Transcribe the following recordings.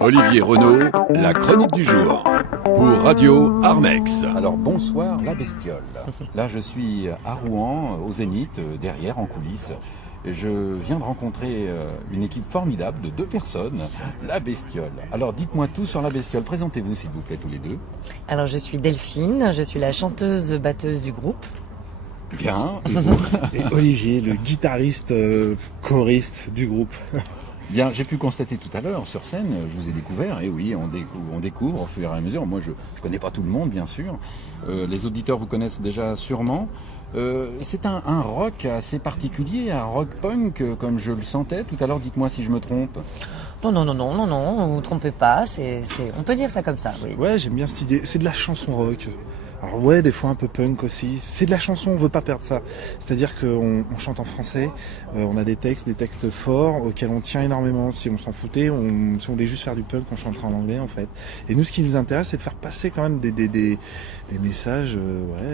Olivier Renaud, la chronique du jour pour Radio Armex. Alors bonsoir la bestiole. Là je suis à Rouen, au Zénith, derrière en coulisses. Je viens de rencontrer une équipe formidable de 2 personnes, la bestiole. Alors dites-moi tout sur la bestiole, présentez-vous s'il vous plaît tous les deux. Alors je suis Delphine, je suis la chanteuse-batteuse du groupe. Bien. Et Olivier, le guitariste, choriste du groupe. Bien, j'ai pu constater tout à l'heure sur scène, je vous ai découvert, et oui, on découvre au fur et à mesure. Moi, je connais pas tout le monde, bien sûr. Les auditeurs vous connaissent déjà sûrement. C'est un rock assez particulier, un rock punk, comme je le sentais tout à l'heure. Dites-moi si je me trompe. Non, vous vous trompez pas, on peut dire ça comme ça, oui. Ouais, j'aime bien cette idée. C'est de la chanson rock. Alors ouais, des fois un peu punk aussi. C'est de la chanson, on veut pas perdre ça. C'est-à-dire qu'on chante en français, on a des textes forts auxquels on tient énormément. Si on s'en foutait, si on voulait juste faire du punk, on chanterait en anglais en fait. Et nous, ce qui nous intéresse, c'est de faire passer quand même des messages,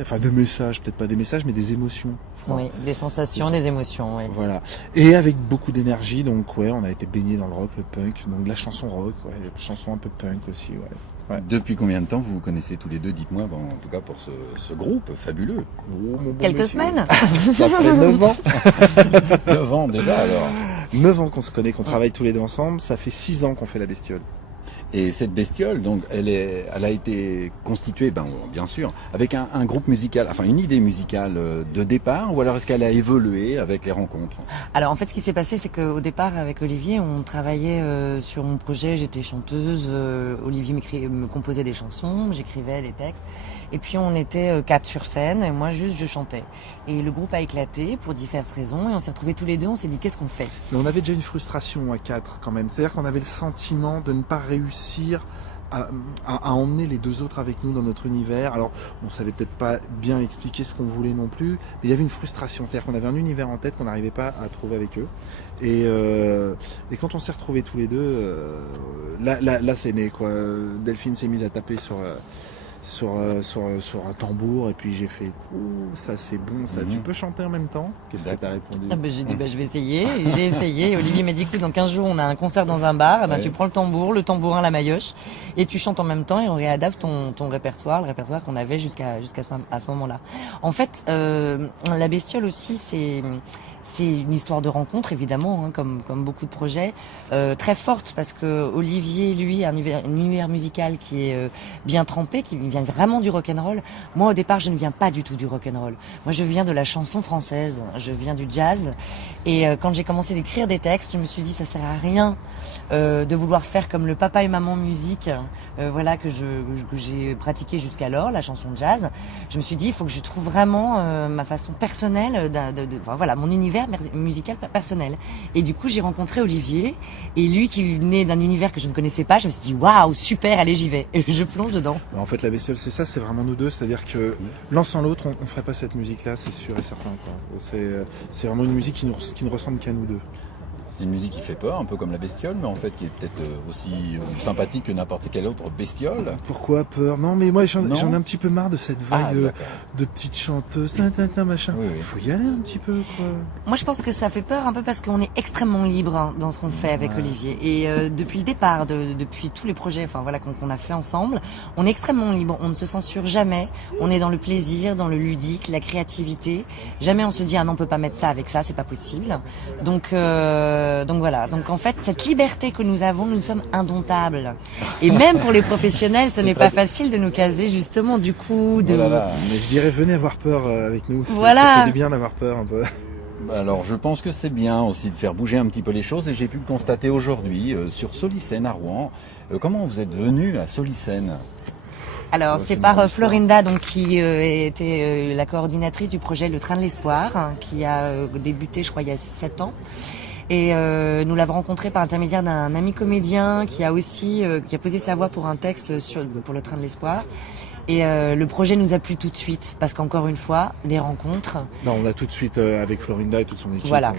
enfin des messages, peut-être pas des messages, mais des émotions. Je crois. Oui, des sensations, des émotions, oui. Voilà. Et avec beaucoup d'énergie, donc ouais, on a été baigné dans le rock, le punk, donc de la chanson rock, ouais, chanson un peu punk aussi, ouais. Ouais. Depuis combien de temps vous vous connaissez tous les deux? Dites-moi, bon, en tout cas pour ce groupe fabuleux. Oh, Quelques semaines. Ça fait 9 ans. 9 ans déjà alors. 9 ans qu'on se connaît, qu'on travaille tous les deux ensemble. Ça fait 6 ans qu'on fait la bestiole. Et cette bestiole, donc, elle a été constituée, bien sûr, avec un groupe musical, enfin une idée musicale de départ, ou alors est-ce qu'elle a évolué avec les rencontres? Alors en fait, ce qui s'est passé, c'est qu'au départ, avec Olivier, on travaillait sur mon projet. J'étais chanteuse, Olivier me composait des chansons, j'écrivais des textes, et puis on était 4 sur scène, et moi juste je chantais. Et le groupe a éclaté pour diverses raisons, et on s'est retrouvés tous les deux. On s'est dit qu'est-ce qu'on fait? Mais on avait déjà une frustration à 4 quand même. C'est-à-dire qu'on avait le sentiment de ne pas réussir à emmener les 2 autres avec nous dans notre univers. Alors, on savait peut-être pas bien expliquer ce qu'on voulait non plus, mais il y avait une frustration. C'est-à-dire qu'on avait un univers en tête qu'on n'arrivait pas à trouver avec eux. Et quand on s'est retrouvés tous les deux, là c'est né, quoi. Delphine s'est mise à taper sur un tambour, et puis j'ai fait ça c'est bon ça. Tu peux chanter en même temps? Qu'est-ce que t'as répondu? J'ai dit je vais essayer. J'ai essayé. Olivier m'a dit écoute, dans 15 jours on a un concert dans un bar, tu prends le tambourin, la maillotche, et tu chantes en même temps, et on réadapte ton répertoire, le répertoire qu'on avait jusqu'à ce moment-là. En fait, la bestiole aussi c'est une histoire de rencontre, évidemment, comme beaucoup de projets, très forte, parce que Olivier, lui, a un univers musical qui est bien trempé, qui vient vraiment du rock'n'roll. Moi, au départ, je ne viens pas du tout du rock'n'roll. Moi, je viens de la chanson française, je viens du jazz. Et quand j'ai commencé d'écrire des textes, je me suis dit, ça sert à rien de vouloir faire comme le papa et maman musique, que j'ai pratiqué jusqu'alors, la chanson jazz. Je me suis dit, il faut que je trouve vraiment ma façon personnelle, mon univers musical personnel. Et du coup, j'ai rencontré Olivier, et lui qui venait d'un univers que je ne connaissais pas, je me suis dit waouh, super, allez, j'y vais. Et je plonge dedans. En fait, la bestiole, c'est ça, c'est vraiment nous deux. C'est-à-dire que l'un sans l'autre, on ferait pas cette musique-là, c'est sûr et certain, quoi. C'est vraiment une musique qui ne ressemble qu'à nous deux. C'est une musique qui fait peur, un peu comme la bestiole, mais en fait qui est peut-être aussi sympathique que n'importe quelle autre bestiole. Pourquoi peur? Non, mais moi j'en ai un petit peu marre de cette vague de petites chanteuses, machin. Oui. Il faut y aller un petit peu, quoi. Moi, je pense que ça fait peur un peu parce qu'on est extrêmement libre dans ce qu'on fait avec Olivier. Et depuis le départ, depuis tous les projets, qu'on a fait ensemble, on est extrêmement libre. On ne se censure jamais. On est dans le plaisir, dans le ludique, la créativité. Jamais on se dit ah non, on peut pas mettre ça avec ça, c'est pas possible. Donc voilà. Donc en fait, cette liberté que nous avons, nous sommes indomptables. Et même pour les professionnels, ce n'est pas facile de nous caser justement du coup. Mais je dirais venez avoir peur avec nous. Voilà. Ça fait du bien d'avoir peur un peu. Alors je pense que c'est bien aussi de faire bouger un petit peu les choses, et j'ai pu le constater aujourd'hui sur Solicène à Rouen. Comment vous êtes venu à Solicène? Alors c'est par Florinda, donc qui était la coordinatrice du projet Le Train de l'Espoir, qui a débuté je crois il y a 7 ans. Et nous l'avons rencontré par l'intermédiaire d'un ami comédien qui a posé sa voix pour un texte pour Le Train de l'Espoir. Et le projet nous a plu tout de suite parce qu'encore une fois, les rencontres. Non, on a tout de suite avec Florinda et toute son équipe, Voilà.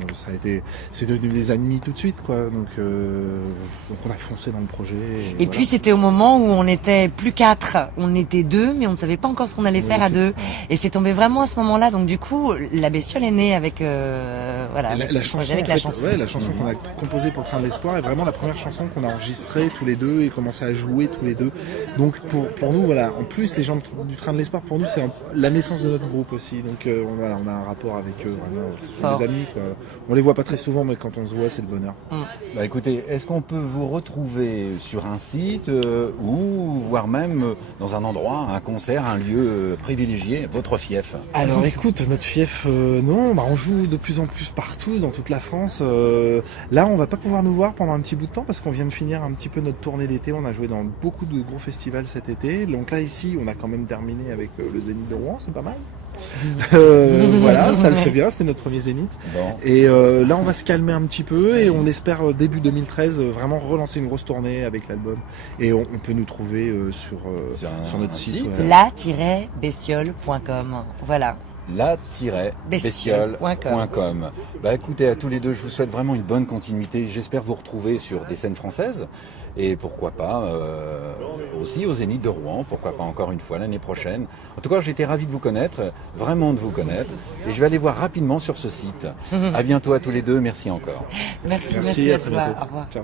C'est devenu des amis tout de suite, quoi. Donc on a foncé dans le projet. Et puis c'était au moment où on n'était plus 4, on était 2, mais on ne savait pas encore ce qu'on allait faire à 2. Et c'est tombé vraiment à ce moment-là. Donc du coup, la bestiole est née avec avec la ce chanson, projet, avec en la fait, chanson. ouais, la chanson qu'on a composée pour le Train de l'Espoir est vraiment la première chanson qu'on a enregistrée tous les deux et commencé à jouer tous les deux. Donc pour nous, voilà, en plus les gens du Train de l'Espoir, pour nous c'est la naissance de notre groupe aussi. Donc voilà, on a un rapport avec eux, vraiment, ce sont Fort. des amis, quoi. On les voit pas très souvent, mais quand on se voit, c'est le bonheur. Bah écoutez, est-ce qu'on peut vous retrouver sur un site ou voire même dans un endroit, un concert, un lieu privilégié, votre fief? Alors écoute, notre fief, non, on joue de plus en plus partout, dans toute la France. Là, on va pas pouvoir nous voir pendant un petit bout de temps parce qu'on vient de finir un petit peu notre tournée d'été. On a joué dans beaucoup de gros festivals cet été. Donc là, ici, on a quand même terminé avec le Zénith de Rouen, c'est pas mal. Voilà, ça le fait bien, c'était notre premier Zénith. Bon. Et là, on va se calmer un petit peu et on espère début 2013 vraiment relancer une grosse tournée avec l'album. Et on peut nous trouver sur notre site. Ouais. la-bestiole.com. Voilà. la-bestiole.com. Bah écoutez, à tous les deux, je vous souhaite vraiment une bonne continuité. J'espère vous retrouver sur des scènes françaises et pourquoi pas aussi au Zénith de Rouen, pourquoi pas encore une fois l'année prochaine. En tout cas, j'étais ravi de vous connaître, vraiment de vous connaître, et je vais aller voir rapidement sur ce site. À bientôt à tous les deux, merci encore. Merci à très toi. bientôt. Au revoir. Ciao.